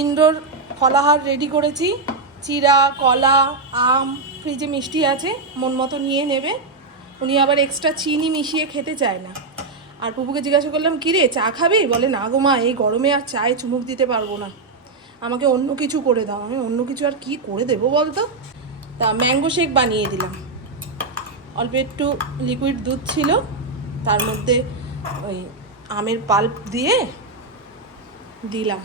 Indoor ফলাহার ready করেছি। চিড়া, কলা, আম, ফ্রিজে মিষ্টি আছে, মন মতো নিয়ে নেবে। উনি আবার এক্সট্রা চিনি মিশিয়ে খেতে চায় না। আর পুপুকে জিজ্ঞাসা করলাম, কী রে চা খাবি? বলে না গো মা, এই গরমে আর চায়ে চুমুক দিতে পারবো না, আমাকে অন্য কিছু করে দাও। আমি অন্য কিছু আর কি করে দেবো বলতো? তা ম্যাঙ্গো শেক বানিয়ে দিলাম। অল্প একটু লিকুইড দুধ ছিল, তার মধ্যে ওই আমের পাল্প দিয়ে দিলাম।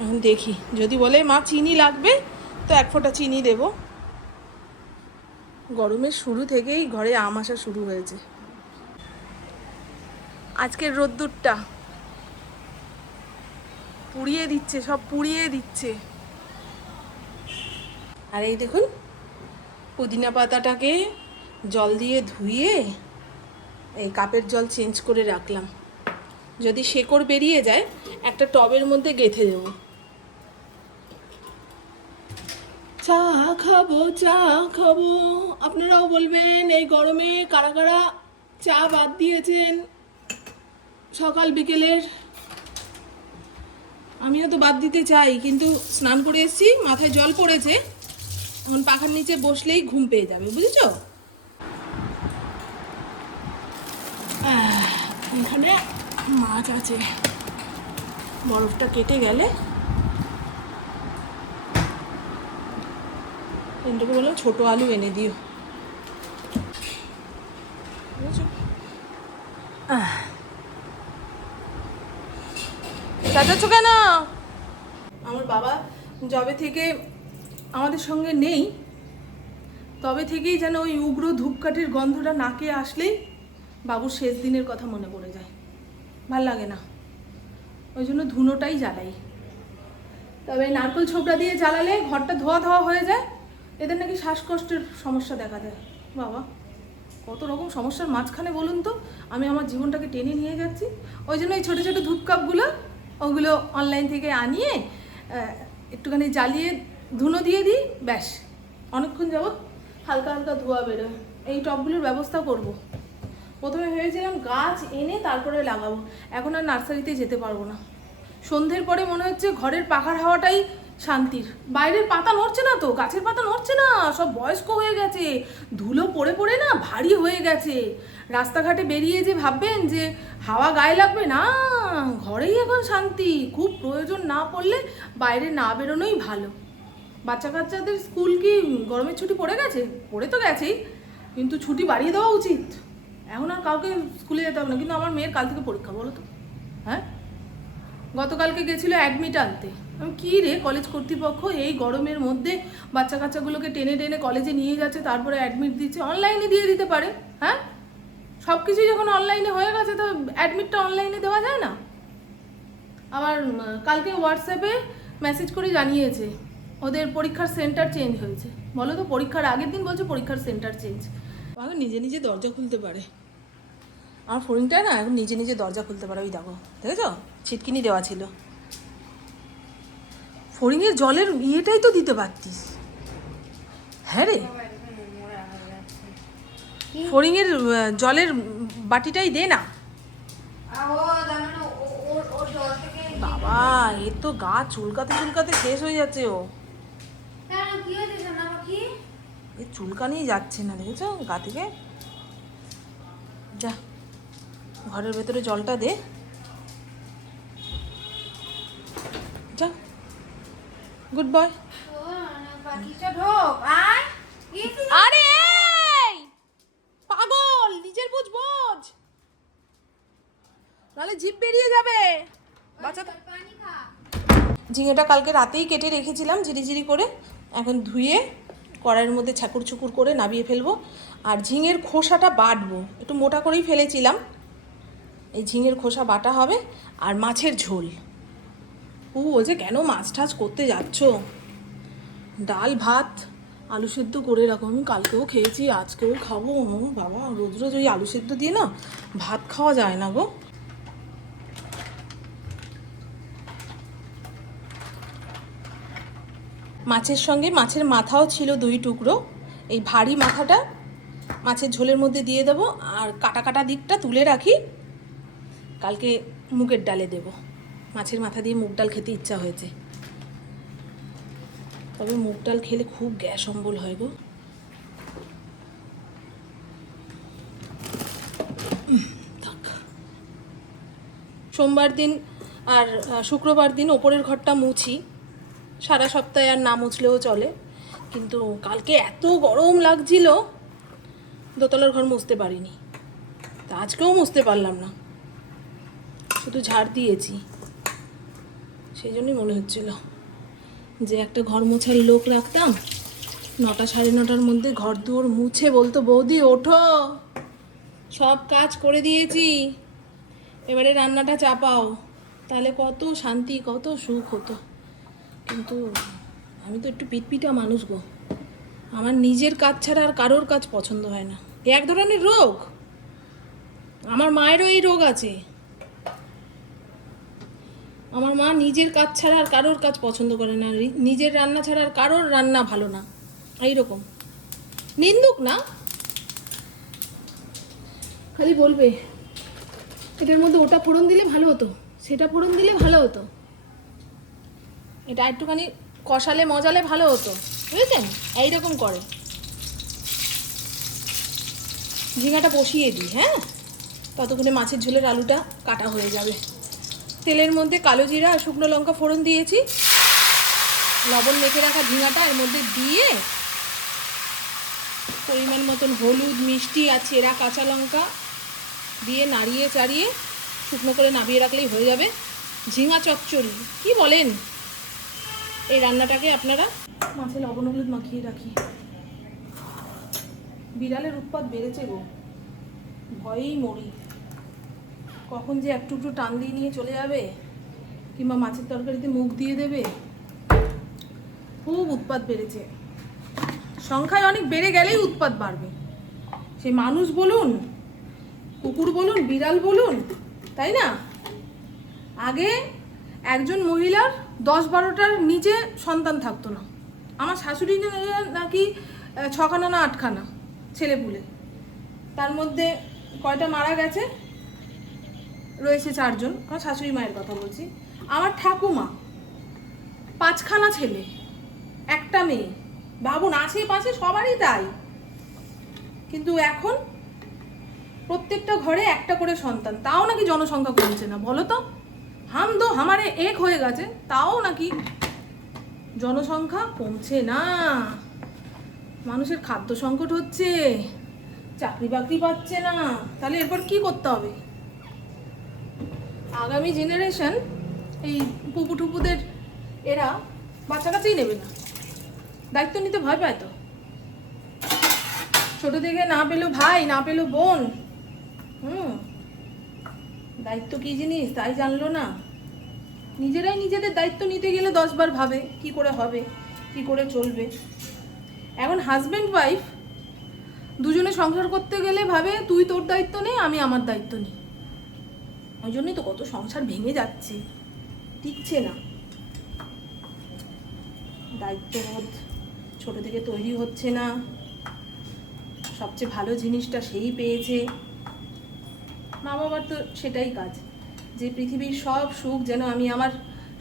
এখন দেখি, যদি বলে মা চিনি লাগবে তো 1 ফোঁটা চিনি দেব। গরমের শুরু থেকেই ঘরে আম আসা শুরু হয়েছে। আজকের রোদ্দুরটা পুড়িয়ে দিচ্ছে, সব পুড়িয়ে দিচ্ছে। আর এই দেখুন, পুদিনা পাতাটাকে জল দিয়ে ধুয়ে এই কাপের জল চেঞ্জ করে রাখলাম। যদি শেকড় বেরিয়ে যায় একটা টবের মধ্যে গেঁথে দেব। চা খাবো, চা খাবো। আপনারাও বলবেন এই গরমে কারা কারা চা বাদ দিয়েছেন সকাল বিকেলের। আমিও তো বাদ দিতে চাই, কিন্তু স্নান করে এসেছি, মাথায় জল পড়েছে, এখন পাখার নিচে বসলেই ঘুম পেয়ে যাবে, বুঝেছো? এখানে মাছ আছে, বরফটা কেটে গেলে এটাকে বললাম ছোটো আলু এনে দিও, বুঝেছো? চাচাচ্ছ কেন? আমার বাবা যবে থেকে আমাদের সঙ্গে নেই, তবে থেকেই যেন ওই উগ্র ধূপকাঠির গন্ধটা নাকে আসলেই বাবুর শেষ দিনের কথা মনে পড়ে যায়, ভাল লাগে না। ওই জন্য ধুনোটাই জ্বালাই। তবে নারকেল ছোবড়া দিয়ে জ্বালালে ঘরটা ধোয়া ধোয়া হয়ে যায়। এদের নাকি শ্বাসকষ্টের সমস্যা দেখা দেয়। বাবা, কত রকম সমস্যার মাঝখানে বলুন তো আমি আমার জীবনটাকে টেনে নিয়ে যাচ্ছি। ওই জন্য এই ছোটো ছোটো ধূপকাপগুলো, ওগুলো অনলাইন থেকে আনিয়ে একটুখানি জ্বালিয়ে ধুনো দিয়ে দিই, ব্যাস অনেকক্ষণ যাবত হালকা হালকা ধোয়া বেরোয়। এই টবগুলোর ব্যবস্থা করব। প্রথমে ভেবেছিলাম গাছ এনে তারপরে লাগাবো, এখন আর নার্সারিতে যেতে পারবো না। সন্ধ্যের পরে মনে হচ্ছে ঘরের পাখার হাওয়াটাই শান্তির। বাইরের পাতা নড়ছে না তো, গাছের পাতা নড়ছে না, সব বয়স্ক হয়ে গেছে, ধুলো পড়ে পড়ে না ভারী হয়ে গেছে। রাস্তাঘাটে বেরিয়ে যে ভাববেন যে হাওয়া গায়ে লাগবে না, ঘরেই এখন শান্তি। খুব প্রয়োজন না পড়লে বাইরে না বেরোনোই ভালো। বাচ্চা কাচ্চাদের স্কুল কি গরমের ছুটি পড়ে গেছে? পড়ে তো গেছেই, কিন্তু ছুটি বাড়িয়ে দেওয়া উচিত। এখন আর কাউকে স্কুলে যেতে হবে না। কিন্তু আমার মেয়ের কাল থেকে পরীক্ষা, বলো তো। হ্যাঁ, গতকালকে গেছিলো অ্যাডমিট আনতে। আমি কী রে, কলেজ কর্তৃপক্ষ এই গরমের মধ্যে বাচ্চা কাচ্চাগুলোকে টেনে টেনে কলেজে নিয়ে যাচ্ছে, তারপরে অ্যাডমিট দিচ্ছে। অনলাইনে দিয়ে দিতে পারে। হ্যাঁ, সব কিছুই যখন অনলাইনে হয়ে গেছে তো অ্যাডমিটটা অনলাইনে দেওয়া যায় না? আবার কালকে হোয়াটসঅ্যাপে মেসেজ করে জানিয়েছে ওদের পরীক্ষার সেন্টার চেঞ্জ হয়েছে। বলো তো, পরীক্ষার আগের দিন বলছে পরীক্ষার সেন্টার চেঞ্জ। এখন নিজে নিজে দরজা খুলতে পারে। আমার ফোনটা না এখন নিজে নিজে দরজা খুলতে পারে। ওই দেখো, দেখেছ, ছিটকিনি দেওয়া ছিল। ফড়িংয়ের জলের ইয়েটাই তো দিতে পারতিস। হ্যাঁ রে, ফড়িংয়ের জলের বাটিটাই দে না। বাবা, এর তো গা চুলকাতে চুলকাতে শেষ হয়ে যাচ্ছে। ও এ চুলকানিই যাচ্ছে না, দেখেছ গা থেকে। যা, ঘরের ভেতরে জলটা দে, যা, গুড বয়। আরে পাগল, নিজের বুঝ বোঝ, নাহলে জিভ বেরিয়ে যাবে। বাচ্চাটা ঝিঙেটা কালকে রাতেই কেটে রেখেছিলাম ঝিরিঝিরি করে, এখন ধুয়ে কড়াইয়ের মধ্যে ছাকুর ছুকুর করে নামিয়ে ফেলবো। আর ঝিঙের খোসাটা বাটবো, একটু মোটা করেই ফেলেছিলাম। এই ঝিঙের খোসা বাটা হবে। আর মাছের ঝোল। ও যে কেন মাছ টাছ করতে যাচ্ছ? ডাল ভাত আলু সেদ্ধ করে রাখো। আমি কালকেও খেয়েছি, আজকেও খাবো। বাবা, রোজ রোজ ওই আলু সেদ্ধ দিয়ে না ভাত খাওয়া যায় না গো। মাছের সঙ্গে মাছের মাথাও ছিল 2 টুকরো। এই ভারী মাথাটা মাছের ঝোলের মধ্যে দিয়ে দেবো, আর কাটা কাটা দিকটা তুলে রাখি, কালকে মুগের ডালে দেবো। মাছের মাথা দিয়ে মুগ ডাল খেতে ইচ্ছা হয়েছে। তবে মুগ ডাল খেলে খুব গ্যাস অম্বল হয় গো। থাক। সোমবার দিন আর শুক্রবার দিন ওপরের ঘরটা মুছি, সারা সপ্তাহে আর না মুছলেও চলে, কিন্তু কালকে এত গরম লাগছিল দোতলার ঘর মুছতে পারিনি, তা আজকেও মুছতে পারলাম না, শুধু ঝাড় দিয়েছি। সেই জন্যই মনে হচ্ছিল যে একটা ঘর মোছার লোক রাখতাম, 9টা সাড়ে 9টার মধ্যে ঘর দুয়ার মুছে বলতো, বৌদি ওঠো, সব কাজ করে দিয়েছি, এবারে রান্নাটা চাপাও, তাহলে কত শান্তি কত সুখ হতো। কিন্তু আমি তো একটু পিটপিটা মানুষ গো, আমার নিজের কাজ ছাড়া আর কারোর কাজ পছন্দ হয় না। এক ধরনের রোগ, আমার মায়েরও এই রোগ আছে। আমার মা নিজের কাজ ছাড়া আর কারোর কাজ পছন্দ করে না, নিজের রান্না ছাড়া আর কারোর রান্না ভালো না, এইরকম। নিন্দুক না, খালি বলবে এটার মধ্যে ওটা ফোড়ন দিলে ভালো হতো, সেটা ফোড়ন দিলে ভালো হতো, এটা একটুখানি কষালে মজালে ভালো হতো, বুঝেছেন? এইরকম করে। ঝিঙাটা বসিয়ে দিই, হ্যাঁ, ততক্ষণে মাছের ঝোলের আলুটা কাটা হয়ে যাবে। তেলের মধ্যে কালো জিরা আর শুকনো লঙ্কা ফোড়ন দিয়েছি, লবণ মেখে রাখা ঝিঙাটা এর মধ্যে দিয়ে পরিমাণ মতন হলুদ, মিষ্টি আর চেরা কাঁচা লঙ্কা দিয়ে নাড়িয়ে চাড়িয়ে শুকনো করে নামিয়ে রাখলেই হয়ে যাবে ঝিঙা চচ্চড়ি। কি বলেন এই রান্নাটাকে আপনারা? মাছে লবণ হলুদ মাখিয়ে রাখি। বিড়ালের উৎপাত বেড়েছে গো, ভয়েই মরি, কখন যে একটু একটু টান দিয়ে নিয়ে চলে যাবে কিংবা মাছের তরকারিতে মুখ দিয়ে দেবে। খুব উৎপাত বেড়েছে, সংখ্যায় অনেক বেড়ে গেলেই উৎপাত বাড়বে, সে মানুষ বলুন, কুকুর বলুন, বিড়াল বলুন, তাই না? আগে একজন মহিলার 10-12টার নিচে সন্তান থাকতো না। আমার শাশুড়ি নাকি 6খানা না 8খানা ছেলে পুলে, তার মধ্যে কয়টা মারা গেছে, রয়েছে 4জন। আমার শাশুড়ি মায়ের কথা বলছি। আমার ঠাকুমা 5খানা ছেলে, একটা মেয়ে, ভাবুন, আশেপাশে সবারই তাই। কিন্তু এখন প্রত্যেকটা ঘরে একটা করে সন্তান, তাও নাকি জনসংখ্যা কমছে না। বলো তো, হাম দো হামারে এক হয়ে গেছে, তাও নাকি জনসংখ্যা কমছে না। মানুষের খাদ্য সংকট হচ্ছে, চাকরি বাকরি পাচ্ছে না, তাহলে এরপর কি করতে হবে? আগামী জেনারেশন এই পুপু টুপুদের এরা বাচ্চা কাছেই নেবে না, দায়িত্ব নিতে ভয় পায় তো। ছোট থেকে না পেলো ভাই, না পেলো বোন, দায়িত্ব কি জিনিস তাই জানলো না। নিজেরাই নিজেদের দায়িত্ব নিতে গেলে 10 বার ভাবে কি করে হবে, কি করে চলবে। এখন হাজব্যান্ড ওয়াইফ দুজনে সংসার করতে গেলে ভাবে তুই তোর দায়িত্ব নে, আমি আমার দায়িত্ব নিই। ওই জন্যই তো কত সংসার ভেঙে যাচ্ছে, টিকছে না। দায়িত্ববোধ ছোট থেকে তৈরি হচ্ছে না, সবচেয়ে ভালো জিনিসটা সেই পেয়েছে। মা বাবার তো সেটাই কাজ, যে পৃথিবীর সব সুখ যেন আমি আমার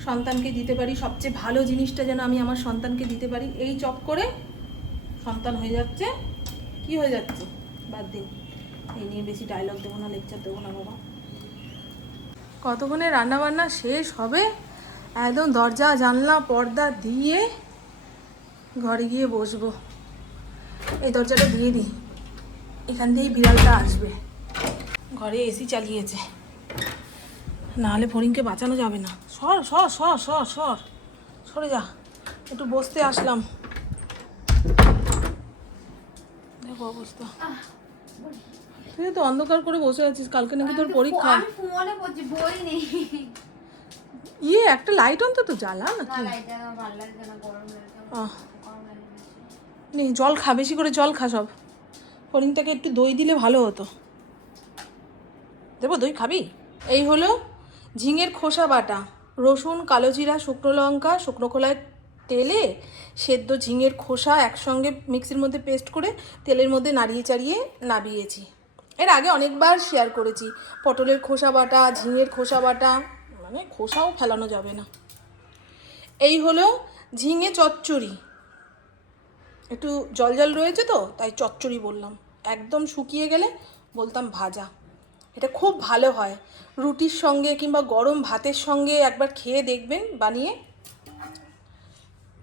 সন্তানকে দিতে পারি, সবচেয়ে ভালো জিনিসটা যেন আমি আমার সন্তানকে দিতে পারি। এই চক্করে সন্তান হয়ে যাচ্ছে, কি হয়ে যাচ্ছে বাদ দিন, এই নিয়ে বেশি ডায়লগ দেবো না, লেকচার দেবো না বাবা। কতক্ষণে রান্নাবান্না শেষ হবে, একদম দরজা জানলা পর্দা দিয়ে ঘরে গিয়ে বসবো। এই দরজাটা দিয়ে দিই, এখান দিয়েই বিড়ালটা আসবে। ঘরে এসি চালিয়েছে, নাহলে ফড়িংকে বাঁচানো যাবে না। সর সর সর সর সর, সরে যা, একটু বসতে আসলাম। দেখো অবস্থা, তুই তো অন্ধকার করে বসে আছিস, কালকে নাকি তোর পরীক্ষা। ইয়ে একটা লাইট অন্তত জ্বালা নাকি? নেই, জল খা, বেশি করে জল খা সব। ফড়িংটাকে একটু দই দিলে ভালো হতো। দেবো দই, খাবি? এই হলো ঝিঙের খোসা বাটা, রসুন, কালো জিরা, শুকনো লঙ্কা, শুকনো খোলায় তেলে সেদ্ধ ঝিঙের খোসা একসঙ্গে মিক্সির মধ্যে পেস্ট করে তেলের মধ্যে নাড়িয়ে চাড়িয়ে নাবিয়েছি। এর আগে অনেকবার শেয়ার করেছি পটলের খোসা বাটা, ঝিঙের খোসা বাটা, মানে খোসাও ফেলানো যাবে না। এই হলো ঝিঙে চচ্চড়ি। একটু জল জল রয়েছে তো তাই চচ্চড়ি বললাম, একদম শুকিয়ে গেলে বলতাম ভাজা। এটা খুব ভালো হয় রুটির সঙ্গে কিংবা গরম ভাতের সঙ্গে, একবার খেয়ে দেখবেন বানিয়ে,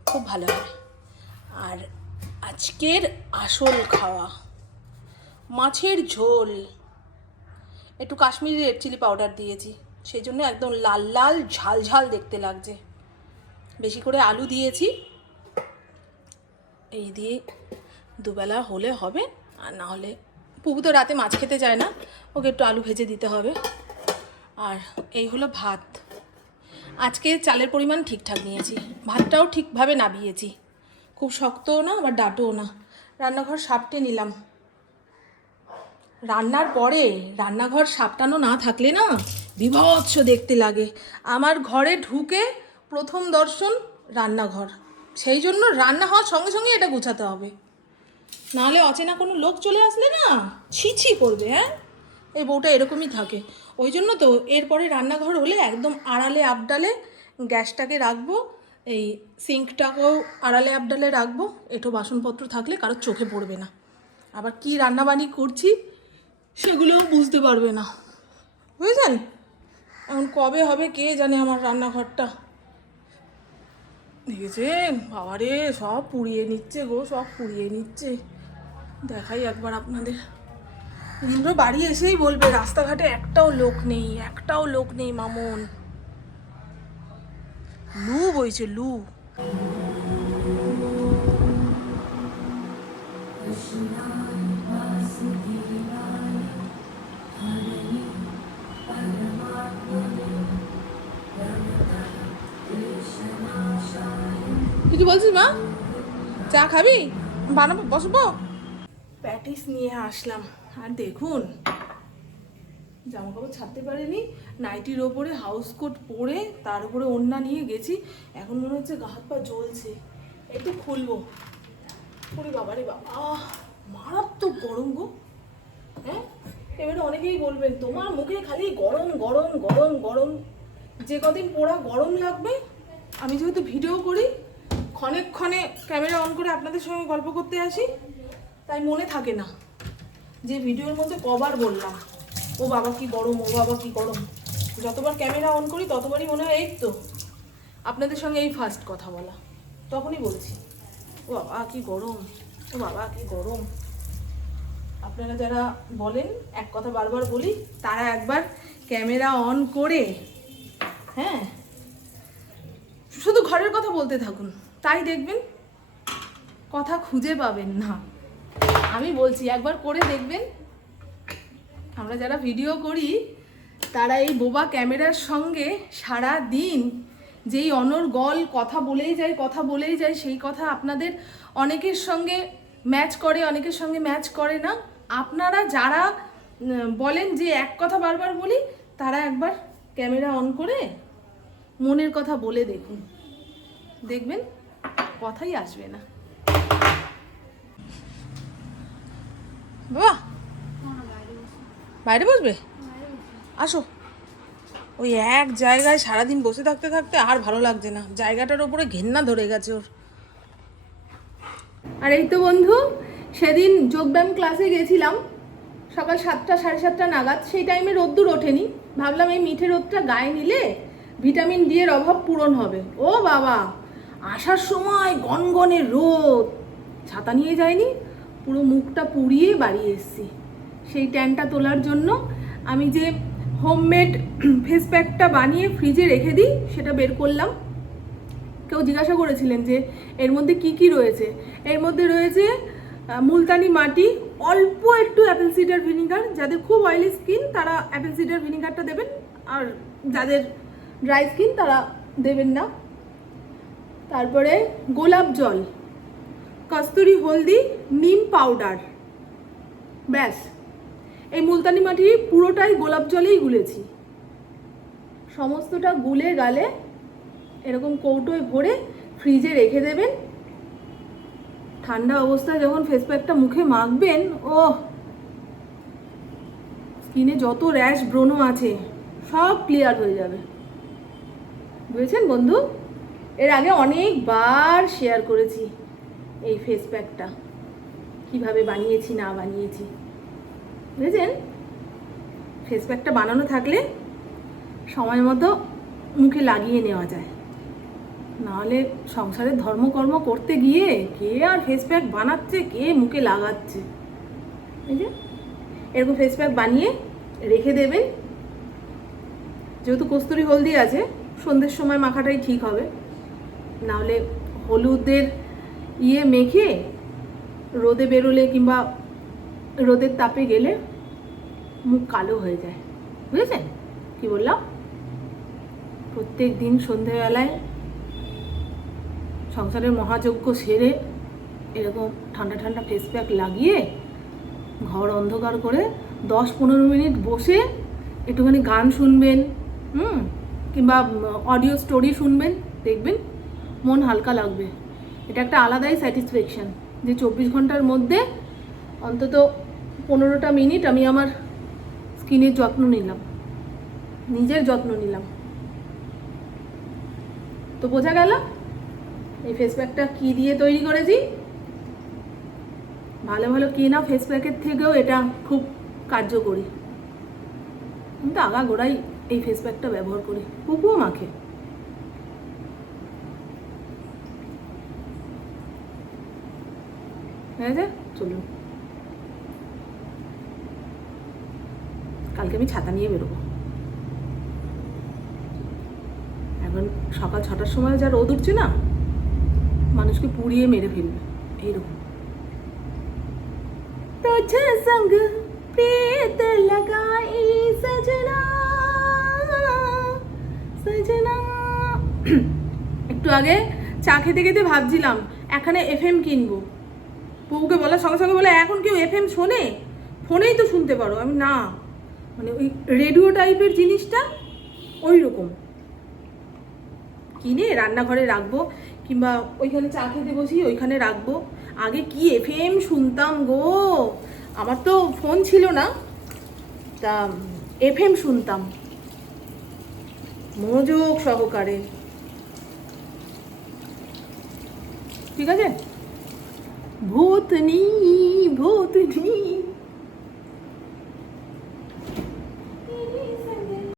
খুব ভালো হয়। আর আজকের আসল খাওয়া মাছের ঝোল, একটু কাশ্মীরি রেড চিলি পাউডার দিয়েছি, সেই জন্য একদম লাল লাল ঝাল ঝাল দেখতে লাগছে। বেশি করে আলু দিয়েছি, এই দিয়ে দুবেলা হলে হবে। আর না হলে পুবু তো রাতে মাছ খেতে চায় না, ওকে একটু আলু ভেজে দিতে হবে। আর এই হলো ভাত। আজকে চালের পরিমাণ ঠিকঠাক নিয়েছি, ভাতটাও ঠিকভাবে নাবিয়েছি, খুব শক্তও না আবার ডাঁটও না। রান্নাঘর সাপটে নিলাম। রান্নার পরে রান্নাঘর সাপটানো না থাকলে না বীভৎস দেখতে লাগে। আমার ঘরে ঢুকে প্রথম দর্শন রান্নাঘর, সেই জন্য রান্না হওয়ার সঙ্গে সঙ্গে এটা গুছাতে হবে, নাহলে অচেনা কোনো লোক চলে আসলে না ছি করবে। হ্যাঁ, এই বউটা এরকমই থাকে। ওই জন্য তো এরপরে রান্নাঘর হলে একদম আড়ালে আবডালে গ্যাসটাকে রাখবো, এই সিঙ্কটাকেও আড়ালে আবডালে রাখবো, এঁটো বাসনপত্র থাকলে কারোর চোখে পড়বে না, আবার কি রান্নাবান্নি করছি সেগুলোও বুঝতে পারবে না, বুঝেছেন? এখন কবে হবে কে জানে আমার রান্নাঘরটা। দেখেছেন বাবারে, সব পুড়িয়ে নিচ্ছে গো, সব পুড়িয়ে নিচ্ছে। দেখাই একবার আপনাদের। ইন্দ্র বাড়ি এসেই বলবে রাস্তাঘাটে একটাও লোক নেই, একটাও লোক নেই মামুন। লু বইছে লু। কিছু বলছিস মা? চা খাবি? বানাবো, বসবো। প্যাটিস নিয়ে আসলাম। আর দেখুন জামা কাপড় ছাড়তে পারিনি, নাইটির ওপরে হাউস কোট পরে তার উপরে ওড়না নিয়ে গেছি, এখন মনে হচ্ছে গা হাত পা জ্বলছে, একটু খুলবো। ওরে বাবারে বাবা, মারাত্মক গরম গো। হ্যাঁ, এবারে অনেকেই বলবেন তোমার মুখে খালি গরম গরম গরম গরম। যে কদিন পোড়া গরম লাগবে, আমি যেহেতু ভিডিও করি ক্ষণে ক্ষণে ক্যামেরা অন করে আপনাদের সঙ্গে গল্প করতে আসি, তাই মনে থাকে না যে ভিডিওর মধ্যে কবার বললাম ও বাবা কি গরম, ও বাবা কি গরম। যতবার ক্যামেরা অন করি ততবারই মনে হয় এই তো আপনাদের সঙ্গে এই ফার্স্ট কথা বলা, তখনই বলছি ও বাবা কি গরম, ও বাবা কি গরম। আপনারা যারা বলেন এক কথা বারবার বলি, তারা একবার ক্যামেরা অন করে হ্যাঁ শুধু ঘরের কথা বলতে থাকুন, তাই দেখবেন কথা খুঁজে পাবেন না। আমি বলছি একবার করে দেখবেন। আমরা যারা ভিডিও করি তারা এই বোবা ক্যামেরার সঙ্গে সারা দিন যেই অনর্গল কথা বলেই যায়, সেই কথা আপনাদের অনেকের সঙ্গে ম্যাচ করে, অনেকের সঙ্গে ম্যাচ করে না। আপনারা যারা বলেন যে এক কথা বারবার বলি, তারা একবার ক্যামেরা অন করে মনের কথা বলে দেখুন, দেখবেন কথাই আসবে না। বাবা বাইরে বসবে, আসো। ওই এক জায়গায় সারাদিন বসে থাকতে থাকতে আর ভালো লাগছে না, জায়গাটার ওপরে ঘেন্না ধরে গেছে ওর। আর এই তো বন্ধু, সেদিন যোগব্যায়াম ক্লাসে গেছিলাম সকাল 7টা 7:30 নাগাদ। সেই টাইমে রোদ্দুর ওঠেনি, ভাবলাম এই মিঠে রোদটা গায়ে নিলে ভিটামিন ডি এর অভাব পূরণ হবে। ও বাবা, আসার সময় গনগনে রোদ, ছাতা নিয়ে যায়নি, পুরো মুখটা পুড়িয়ে বাড়ি এসেছি। সেই ট্যানটা তোলার জন্য আমি যে হোমমেড ফেস প্যাকটা বানিয়ে ফ্রিজে রেখে দিই সেটা বের করলাম। কেউ জিজ্ঞাসা করেছিলেন যে এর মধ্যে কি কি রয়েছে। এর মধ্যে রয়েছে মুলতানি মাটি, অল্প একটু অ্যাপেল সিডার ভিনিগার, যাদের খুব অয়েলি স্কিন তারা অ্যাপেল সিডার ভিনিগারটা দেবেন, আর যাদের ড্রাই স্কিন তারা দেবেন না। তারপরে গোলাপ জল, কস্তুরি হলদি, নিম পাউডার, ব্যাস। এই মুলতানি মাটি পুরোটাই গোলাপ জলেই গুলেছি। সমস্তটা গুলে গালে এরকম কৌটোয় ভরে ফ্রিজে রেখে দেবেন। ঠান্ডা অবস্থায় যখন ফেস প্যাকটা মুখে মাখবেন, ও স্কিনে যত র্যাশ ব্রণ আছে সব ক্লিয়ার হয়ে যাবে। বুঝেছেন বন্ধু? এর আগে অনেকবার শেয়ার করেছি এই ফেস প্যাকটা কীভাবে বানিয়েছি না বানিয়েছি, বুঝেছেন? ফেস প্যাকটা বানানো থাকলে সময় মতো মুখে লাগিয়ে নেওয়া যায়, নাহলে সংসারের ধর্মকর্ম করতে গিয়ে কে আর ফেস প্যাক বানাচ্ছে, কে মুখে লাগাচ্ছে। এই যে এরকম ফেস প্যাক বানিয়ে রেখে দেবেন। যেহেতু কস্তুরি হলদি আছে, সন্ধ্যের সময় মাখাটাই ঠিক হবে, নাহলে হলুদের মেখে রোদে বেরোলে কিংবা রোদের তাপে গেলে মুখ কালো হয়ে যায়। বুঝেছেন কি বললাম? প্রত্যেক দিন সন্ধেবেলায় সংসারের মহাযজ্ঞ সেরে এরকম ঠান্ডা ঠান্ডা ফেস প্যাক লাগিয়ে ঘর অন্ধকার করে 10-15 মিনিট বসে একটুখানি গান শুনবেন, কিংবা অডিও স্টোরি শুনবেন, দেখবেন মন হালকা লাগবে। এটা একটা আলাদাই স্যাটিসফ্যাকশান যে 24 ঘন্টার মধ্যে অন্তত 15টা মিনিট আমি আমার স্কিনের যত্ন নিলাম, নিজের যত্ন নিলাম। তো বোঝা গেল এই ফেস প্যাকটা কী দিয়ে তৈরি করেছি। ভালো ভালো কেনা ফেস প্যাকের থেকেও এটা খুব কার্যকরী। আমি তো আগাগোড়াই এই ফেস প্যাকটা ব্যবহার করি, পুকুও মাখে। হ্যাঁ যে চলুন, কালকে আমি ছাতা নিয়ে বেরোবো। এখন সকাল 6টার সময় যা রোদ উঠছে না, মানুষকে পুড়িয়ে মেরে ফেলবে এইরকম। तुझे संग प्रीत लगाई सजना सजना। একটু আগে চা খেতে খেতে ভাবছিলাম এখানে এফএম কিনবো। বউকে বলার সঙ্গে সঙ্গে বলে এখন কেউ এফএম শোনে? ফোনেই তো শুনতে পারো। আমি না, মানে ওই রেডিও টাইপের জিনিসটা ওই রকম কিনে রান্নাঘরে রাখবো, কিংবা ওইখানে চা খেতে বসি ওইখানে রাখবো। আগে কি এফএম শুনতাম গো, আমার তো ফোন ছিল না, তা এফএম শুনতাম মনোযোগ সহকারে। ঠিক আছে, ভূতনি ভূতনি।